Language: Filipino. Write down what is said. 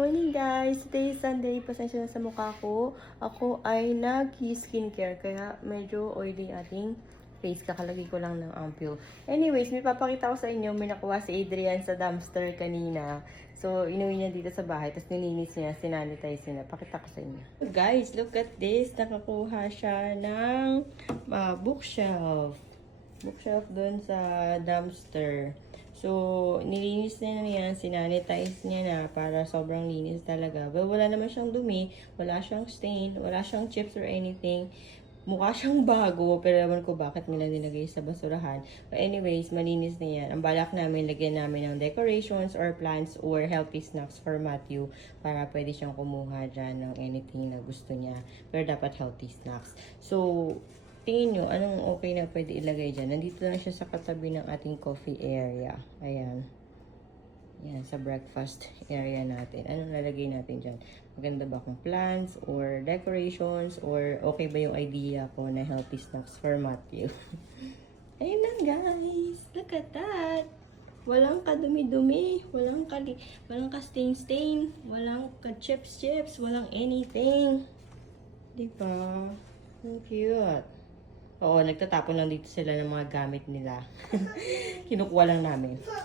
Morning guys! Today is Sunday. Pasensya na sa mukha ko. Ako ay nag-skincare kaya medyo oily ating face. Kakalagay ko lang ng ampule. Anyways, may papakita ko sa inyo. May nakuha si Adrian sa dumpster kanina. So, inuwi niya dito sa bahay. Tapos nilinis niya, sinanitize niya. Pakita ko sa inyo. Guys, look at this. Nakakuha siya ng bookshelf. Bookshelf dun sa dumpster. So, nilinis na yan, sinanitize niya na para sobrang linis talaga. But wala naman siyang dumi, wala siyang stain, wala siyang chips or anything. Mukha siyang bago, pero ewan ko bakit nila nilagay sa basurahan. But anyways, malinis na yan. Ang balak namin, lagyan namin ng decorations or plants or healthy snacks for Matthew para pwede siyang kumuha dyan ng anything na gusto niya. Pero dapat healthy snacks. So, tingin nyo, anong okay na pwede ilagay dyan? Nandito lang siya sa katabi ng ating coffee area. Ayan. Ayan, sa breakfast area natin. Anong lalagay natin dyan? Maganda ba kung plants or decorations? Or okay ba yung idea ko na healthy snacks for Matthew? Ayan lang guys. Look at that. Walang kadumi-dumi. Walang ka-stain-stain. Walang ka-chips-chips. Walang anything. Diba? Ang cute. Oo, nagtatapon lang dito sila ng mga gamit nila. Kinukuha lang namin.